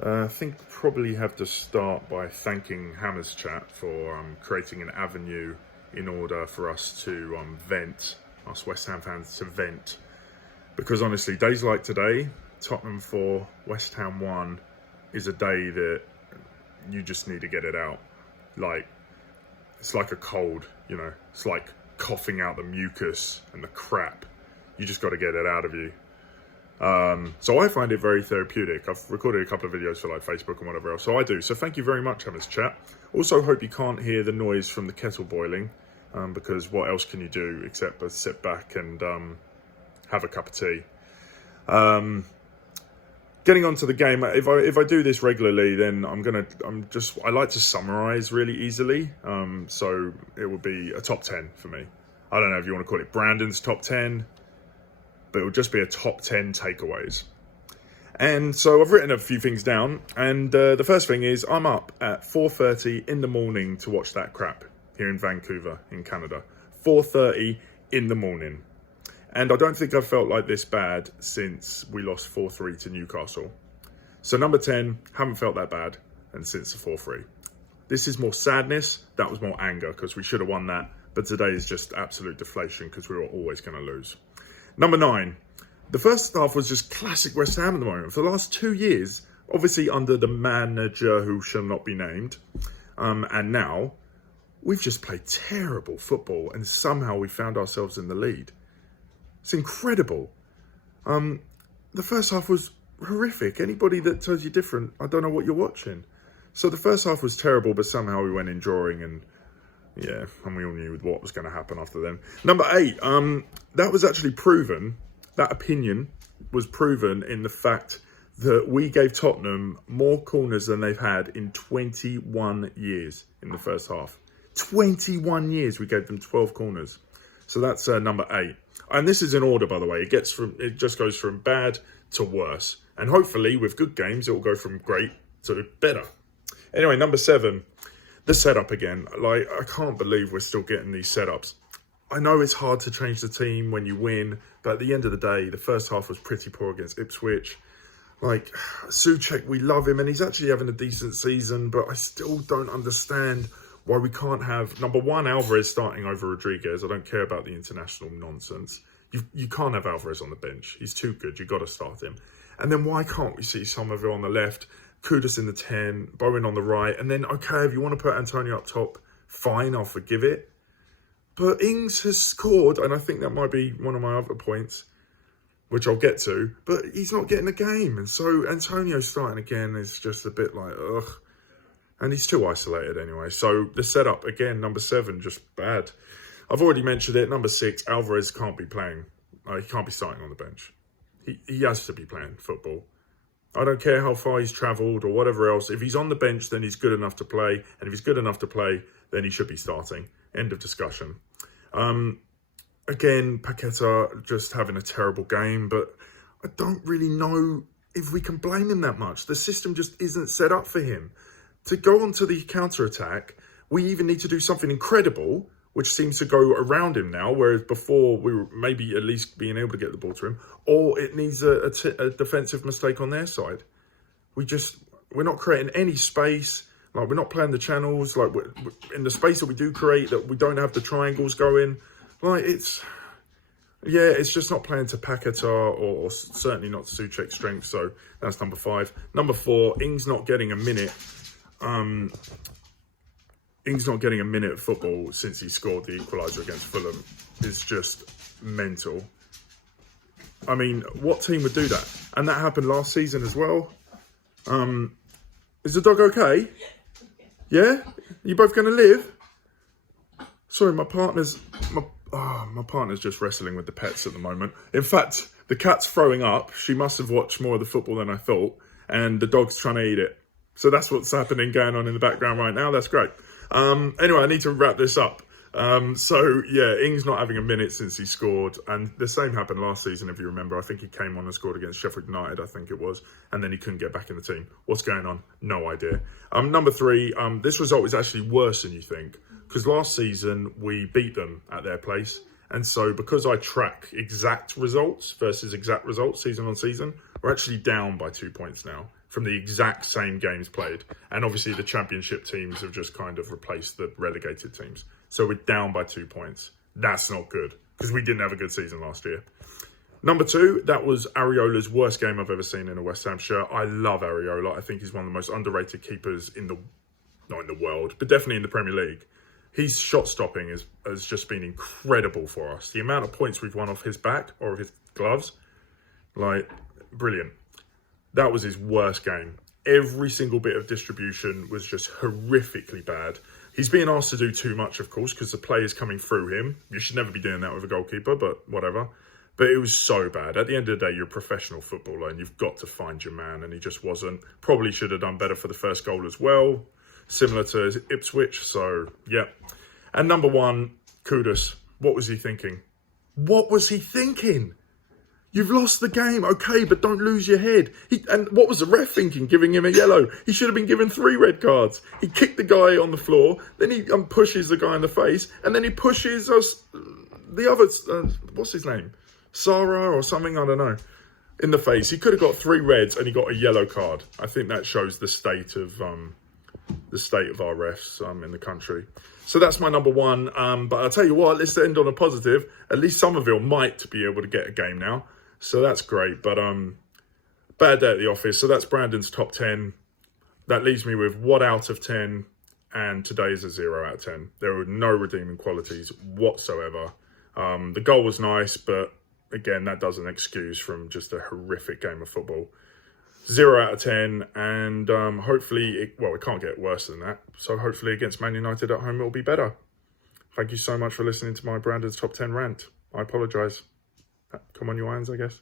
I think probably have to start by thanking Hammers Chat for creating an avenue in order for us to vent, us West Ham fans to vent. Because honestly, days like today, Tottenham 4, West Ham 1, is a day that you just need to get it out. Like, it's like a cold, you know, it's like coughing out the mucus and the crap. You just got to get it out of you. So I find it very therapeutic. I've recorded a couple of videos for like Facebook and whatever else, so I do. So thank you very much, Hammers Chat. Also hope you can't hear the noise from the kettle boiling, because what else can you do except but sit back and have a cup of tea. Getting on to the game, if I do this regularly, then I like to summarise really easily. So it will be a top 10 for me. I don't know if you want to call it Brandon's top 10, but it will just be a top 10 takeaways. And so I've written a few things down, and the first thing is I'm up at 4:30 in the morning to watch that crap here in Vancouver, in Canada. 4:30 in the morning. And I don't think I've felt like this bad since we lost 4-3 to Newcastle. So number 10, haven't felt that bad, and since the 4-3. This is more sadness, that was more anger, because we should have won that. But today is just absolute deflation, because we were always going to lose. Number 9, the first half was just classic West Ham at the moment. For the last 2 years, obviously under the manager who shall not be named, and now, we've just played terrible football, and somehow we found ourselves in the lead. It's incredible. The first half was horrific. Anybody that tells you different, I don't know what you're watching. So the first half was terrible, but somehow we went in drawing, and yeah, and we all knew what was going to happen after then. Number 8, that was actually proven, that opinion was proven in the fact that we gave Tottenham more corners than they've had in 21 years in the first half. 21 years we gave them 12 corners. So that's number 8. And this is in order, by the way. It just goes from bad to worse. And hopefully, with good games, it will go from great to better. Anyway, number 7, the setup again. Like, I can't believe we're still getting these setups. I know it's hard to change the team when you win, but at the end of the day, the first half was pretty poor against Ipswich. Like, Souček, we love him, and he's actually having a decent season, but I still don't understand why we can't have, number 1, Alvarez starting over Rodriguez. I don't care about the international nonsense. You can't have Alvarez on the bench. He's too good. You've got to start him. And then why can't we see Somerville on the left, Kudus in the 10, Bowen on the right, and then, okay, if you want to put Antonio up top, fine, I'll forgive it. But Ings has scored, and I think that might be one of my other points, which I'll get to, but he's not getting a game. And so Antonio starting again is just a bit like, ugh. And he's too isolated anyway. So the setup, again, number 7, just bad. I've already mentioned it. Number 6, Alvarez can't be playing. He can't be starting on the bench. He has to be playing football. I don't care how far he's travelled or whatever else. If he's on the bench, then he's good enough to play. And if he's good enough to play, then he should be starting. End of discussion. Again, Paqueta just having a terrible game. But I don't really know if we can blame him that much. The system just isn't set up for him. To go onto the counter-attack, we even need to do something incredible, which seems to go around him now, whereas before we were maybe at least being able to get the ball to him, or it needs a defensive mistake on their side. We're not creating any space. Like, we're not playing the channels. Like, in the space that we do create, that we don't have the triangles going. Like, it's just not playing to Paqueta or certainly not to Souček's strength. So that's number 5. Number 4, Ings not getting a minute. Ings not getting a minute of football since he scored the equaliser against Fulham is just mental. I mean, what team would do that? And that happened last season as well. Is the dog okay? Yeah? You both going to live? Sorry, my partner's just wrestling with the pets at the moment. In fact, the cat's throwing up. She must have watched more of the football than I thought. And the dog's trying to eat it. So that's what's happening, going on in the background right now. That's great. Anyway, I need to wrap this up. So, yeah, Ings not having a minute since he scored. And the same happened last season, if you remember. I think he came on and scored against Sheffield United, I think it was. And then he couldn't get back in the team. What's going on? No idea. Number 3, this result is actually worse than you think. Because last season, we beat them at their place. And so because I track exact results versus exact results season on season, we're actually down by 2 points now. from the exact same games played. And obviously the championship teams have just kind of replaced the relegated teams. So we're down by 2 points. That's not good, because we didn't have a good season last year. Number 2, that was Areola's worst game I've ever seen in a West Ham shirt. I love Areola. I think he's one of the most underrated keepers not in the world, but definitely in the Premier League. His shot stopping has just been incredible for us. The amount of points we've won off his back or his gloves, like, brilliant. That was his worst game. Every single bit of distribution was just horrifically bad. He's being asked to do too much, of course, because the play is coming through him. You should never be doing that with a goalkeeper, but whatever. But it was so bad. At the end of the day, you're a professional footballer and you've got to find your man, and he just wasn't. Probably should have done better for the first goal as well, similar to Ipswich. So, yeah. And number 1, Kudus. What was he thinking? What was he thinking? You've lost the game, okay, but don't lose your head. And what was the ref thinking, giving him a yellow? He should have been given 3 red cards. He kicked the guy on the floor, then he pushes the guy in the face, and then he pushes us, the other, what's his name? Sarah or something, I don't know, in the face. He could have got 3 reds and he got a yellow card. I think that shows the state of our refs in the country. So that's my number 1. But I'll tell you what, let's end on a positive. At least Somerville might be able to get a game now. So that's great. But bad day at the office. So that's Brandon's top 10. That leaves me with 1 out of 10. And today is a 0 out of 10. There were no redeeming qualities whatsoever. The goal was nice, but again, that doesn't excuse from just a horrific game of football. 0 out of 10, and hopefully, it can't get worse than that. So hopefully against Man United at home, it'll be better. Thank you so much for listening to my Brandon's Top 10 rant. I apologise. Come on, you irons, I guess.